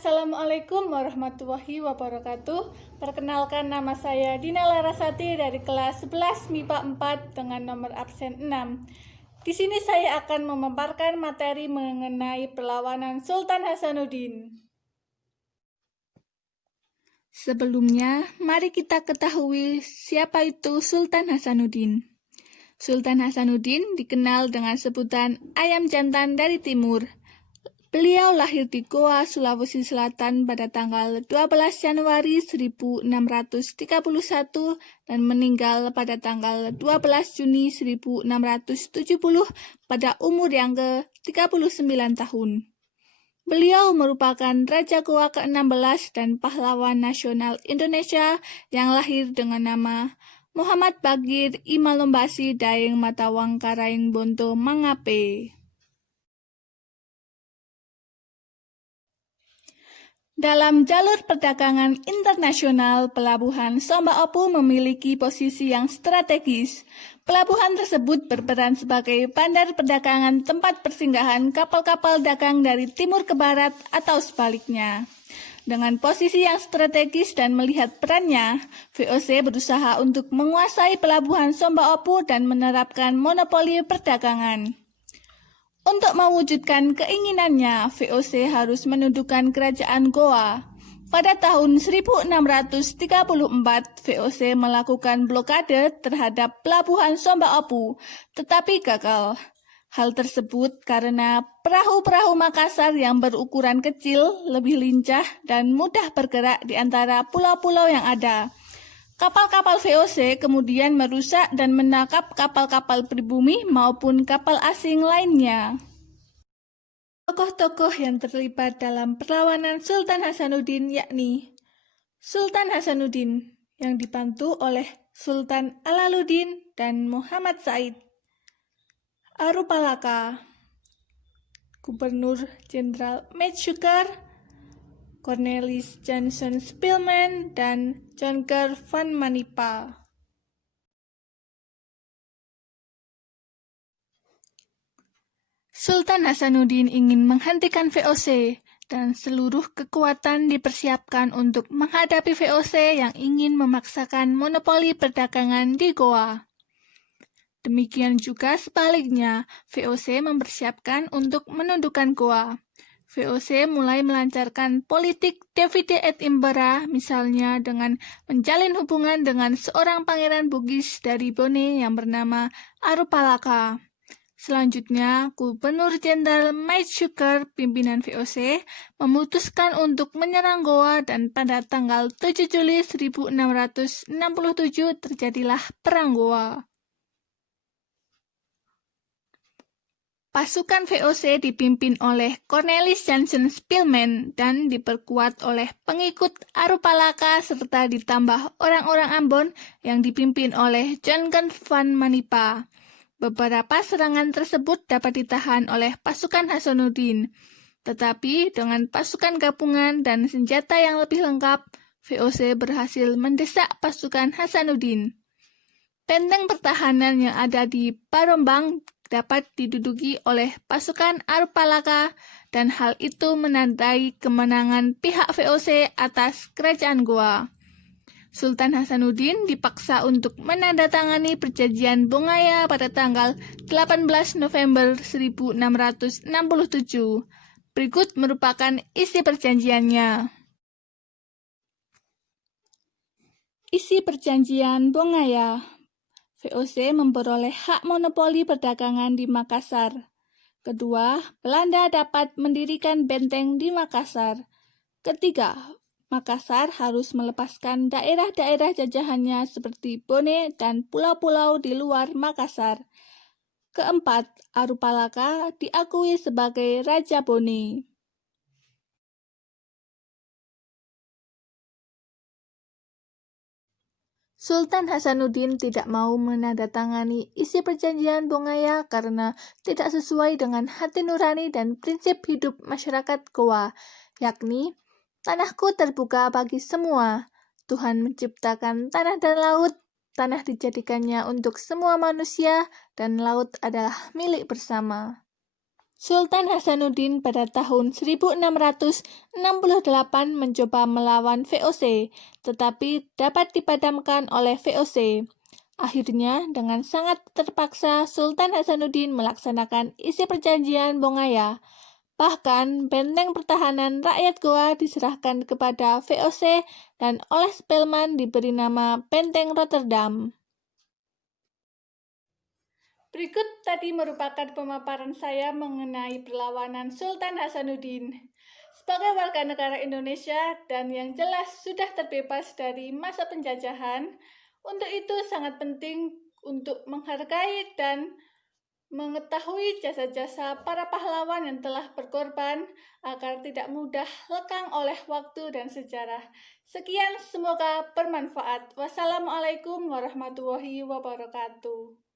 Assalamualaikum warahmatullahi wabarakatuh. Perkenalkan, nama saya Dina Larasati dari kelas 11 MIPA 4 dengan nomor absen 6. Di sini saya akan memaparkan materi mengenai perlawanan Sultan Hasanuddin. Sebelumnya, mari kita ketahui siapa itu Sultan Hasanuddin. Sultan Hasanuddin dikenal dengan sebutan ayam jantan dari timur. Beliau lahir di Goa, Sulawesi Selatan pada tanggal 12 Januari 1631 dan meninggal pada tanggal 12 Juni 1670 pada umur yang ke-39 tahun. Beliau merupakan Raja Goa ke-16 dan pahlawan nasional Indonesia yang lahir dengan nama Muhammad Bagir Imalombasi Daeng Matawang Karaeng Bonto Mangape. Dalam jalur perdagangan internasional, pelabuhan Somba Opu memiliki posisi yang strategis. Pelabuhan tersebut berperan sebagai bandar perdagangan tempat persinggahan kapal-kapal dagang dari timur ke barat atau sebaliknya. Dengan posisi yang strategis dan melihat perannya, VOC berusaha untuk menguasai pelabuhan Somba Opu dan menerapkan monopoli perdagangan. Untuk mewujudkan keinginannya, VOC harus menundukkan kerajaan Goa. Pada tahun 1634, VOC melakukan blokade terhadap pelabuhan Somba Opu, tetapi gagal. Hal tersebut karena perahu-perahu Makassar yang berukuran kecil, lebih lincah, dan mudah bergerak di antara pulau-pulau yang ada. Kapal-kapal VOC kemudian merusak dan menangkap kapal-kapal pribumi maupun kapal asing lainnya. Tokoh-tokoh yang terlibat dalam perlawanan Sultan Hasanuddin yakni Sultan Hasanuddin yang dibantu oleh Sultan Alaluddin dan Muhammad Said, Arupalaka, Gubernur Jenderal Maetsuyker, Cornelis Janson Spilman, dan Jonker van Manipa. Sultan Hasanuddin ingin menghentikan VOC dan seluruh kekuatan dipersiapkan untuk menghadapi VOC yang ingin memaksakan monopoli perdagangan di Goa. Demikian juga sebaliknya, VOC mempersiapkan untuk menundukkan Goa. VOC mulai melancarkan politik divide et impera, misalnya dengan menjalin hubungan dengan seorang pangeran Bugis dari Bone yang bernama Arupalaka. Selanjutnya, Gubernur Jenderal Maetsuyker, pimpinan VOC, memutuskan untuk menyerang Goa dan pada tanggal 7 Juli 1667 terjadilah Perang Goa. Pasukan VOC dipimpin oleh Cornelis Janson Spilman dan diperkuat oleh pengikut Arupalaka serta ditambah orang-orang Ambon yang dipimpin oleh Jonker van Manipa. Beberapa serangan tersebut dapat ditahan oleh pasukan Hasanuddin, tetapi dengan pasukan gabungan dan senjata yang lebih lengkap, VOC berhasil mendesak pasukan Hasanuddin. Benteng pertahanan yang ada di Parombang dapat diduduki oleh pasukan Arupalaka dan hal itu menandai kemenangan pihak VOC atas kerajaan Goa. Sultan Hasanuddin dipaksa untuk menandatangani perjanjian Bongaya pada tanggal 18 November 1667. Berikut merupakan isi perjanjiannya. Isi perjanjian Bongaya. VOC memperoleh hak monopoli perdagangan di Makassar. Kedua, Belanda dapat mendirikan benteng di Makassar. Ketiga, Makassar harus melepaskan daerah-daerah jajahannya seperti Bone dan pulau-pulau di luar Makassar. Keempat, Arupalaka diakui sebagai Raja Bone. Sultan Hasanuddin tidak mau menandatangani isi perjanjian Bongaya karena tidak sesuai dengan hati nurani dan prinsip hidup masyarakat Goa, yakni tanahku terbuka bagi semua. Tuhan menciptakan tanah dan laut, tanah dijadikannya untuk semua manusia, dan laut adalah milik bersama. Sultan Hasanuddin pada tahun 1668 mencoba melawan VOC, tetapi dapat dipadamkan oleh VOC. Akhirnya, dengan sangat terpaksa, Sultan Hasanuddin melaksanakan isi perjanjian Bongaya. Bahkan, benteng pertahanan rakyat Goa diserahkan kepada VOC dan oleh Spelman diberi nama Benteng Rotterdam. Berikut tadi merupakan pemaparan saya mengenai perlawanan Sultan Hasanuddin. Sebagai warga negara Indonesia dan yang jelas sudah terbebas dari masa penjajahan, untuk itu sangat penting untuk menghargai dan mengetahui jasa-jasa para pahlawan yang telah berkorban agar tidak mudah lekang oleh waktu dan sejarah. Sekian, semoga bermanfaat. Wassalamualaikum warahmatullahi wabarakatuh.